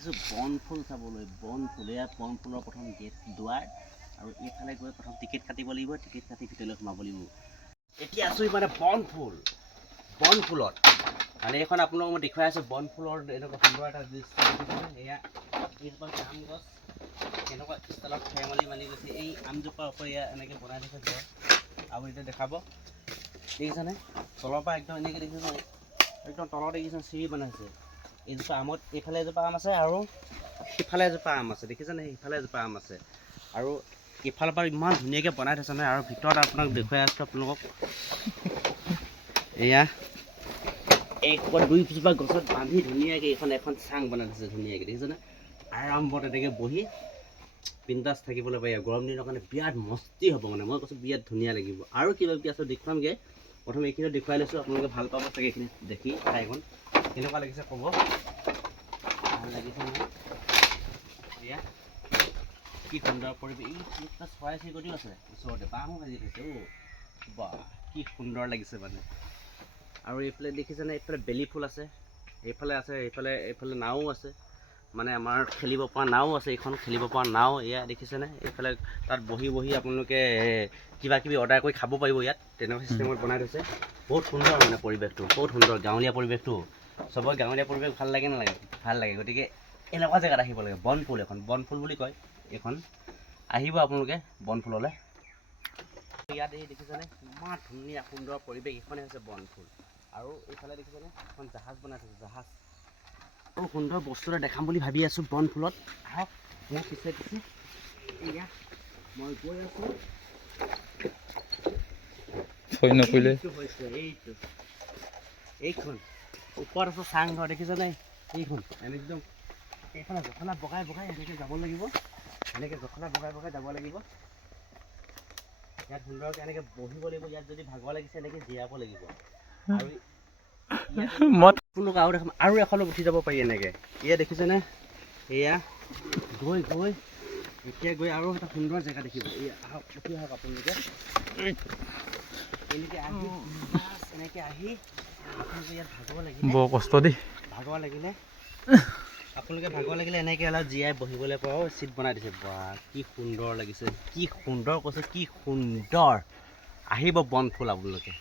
আহিছোঁ বনফুল চাবলৈ। বনফুল এয়া বনফুলৰ প্ৰথম গেট দুৱাৰ আৰু এইফালে গৈ প্ৰথম টিকেট কাটিব লাগিব, টিকেট কাটি ভিতৰলৈ সোমাব লাগিব। এতিয়া আছোঁ মানে বনফুলত মানে এইখন আপোনালোকক মই দেখুৱাই আছোঁ বনফুলৰ এনেকুৱা সুন্দৰ এটা দৃশ্য দেখিছেনে। এয়া এইজোপা আম গছ এনেকুৱা ষ্টাইলত ফেমেলি মানি গৈছে। এই আমজোপাৰ ওপৰত এয়া এনেকৈ বনাই থৈছে ঘৰ। আপুনি এতিয়া দেখাব দেখিছেনে, তলৰ পৰা একদম এনেকৈ দেখিছে, একদম তলত দেখিছে চিৰি বনাইছে। এইজোপা আমত এইফালে এজোপা আম আছে আৰু সিফালে এজোপা আম আছে, দেখিছেনে সিফালে এজোপা আম আছে। আৰু ইফালৰ পৰা ইমান ধুনীয়াকৈ বনাই থৈছে নহয়। আৰু ভিতৰত আপোনাক দেখুৱাই আছোঁ আপোনালোকক, এয়া এই দুইজোপা গছত বান্ধি ধুনীয়াকৈ এখন চাং বনাই থৈছে ধুনীয়াকৈ, দেখিছেনে। আৰামত এনেকৈ বহি বিন্দাছ থাকিবলৈ পাৰি। গৰম দিনৰ কাৰণে বিৰাট মস্তি হ'ব মানে, মই কৈছোঁ বিৰাট ধুনীয়া লাগিব। আৰু কিবা কিবি আছে দেখুৱামগৈ, প্ৰথমে এইখিনি দেখুৱাই লৈছোঁ, আপোনালোকে ভাল পাব চাগে এইখিনি দেখি। ঠাইখন কেনেকুৱা লাগিছে ক'ব, ভাল লাগিছে নহয়। এয়া কি সুন্দৰ পৰিৱেশ, এই চৰাই চিৰিকটিও আছে ওচৰতে, বাঁহো ভাজি থৈছে। বা কি সুন্দৰ লাগিছে মানে। আৰু এইফালে দেখিছেনে, এইফালে বেলি ফুল আছে, এইফালে আছে, এইফালে নাও আছে, মানে আমাৰ খেলিব পৰা নাও আছে, এইখন খেলিব পৰা নাও। এয়া দেখিছেনে, এইফালে তাত বহি আপোনালোকে কিবা কিবি অৰ্ডাৰ কৰি খাব পাৰিব ইয়াত, তেনেকুৱা চিষ্টেমত বনাই থৈছে। বহুত সুন্দৰ মানে পৰিৱেশটো, বহুত সুন্দৰ গাঁৱলীয়া পৰিৱেশটো। চবৰে গাঁৱলীয়া পৰিৱেশ ভাল লাগে নালাগে, ভাল লাগে। গতিকে এনেকুৱা জেগাত আহিব লাগে। বনফুল এখন, বনফুল বুলি কয় এইখন, আহিব আপোনালোকে বনফুললৈ। ইয়াত এই দেখিছেনে ইমান ধুনীয়া সুন্দৰ পৰিৱেশ, এইখনে হৈছে বনফুল। আৰু এইফালে দেখিছেনে এখন জাহাজ বনাই থৈছে, জাহাজ। আৰু সুন্দৰ বস্তু এটা দেখাম বুলি ভাবি আছোঁ বনফুলত। আহক মোৰ পিছে পিছে, এয়া মই গৈ আছোঁ। এইখন ওপৰত আছে চাংঘৰ, দেখিছেনে এইখন একদম। এইফালে জখলা বগাই এনেকৈ যাব লাগিব, এনেকৈ জখলা বগাই যাব লাগিব। ইয়াত সুন্দৰকৈ এনেকৈ বহিব লাগিব। ইয়াত যদি ভাগৰ লাগিছে এনেকৈ জিৰাব লাগিব। আৰু এখনত উঠি যাব পাৰি এনেকৈ। এয়া দেখিছেনে, এয়া এতিয়া গৈ আৰু এটা সুন্দৰ জেগা দেখিব। এয়া আহক, উঠি আহক আপোনালোকে। এনেকৈ আহি আপোনালোকে ইয়াত ভাগৰ লাগিলে, বৰ কষ্ট দেই। ভাগৰ লাগিলে এনেকৈ অলপ জীয়াই বহিবলৈ পাব, চিট বনাই দিছে। বা কি সুন্দৰ লাগিছে, কি সুন্দৰ কৈছে, কি সুন্দৰ। আহিব বনফুল আপোনালোকে।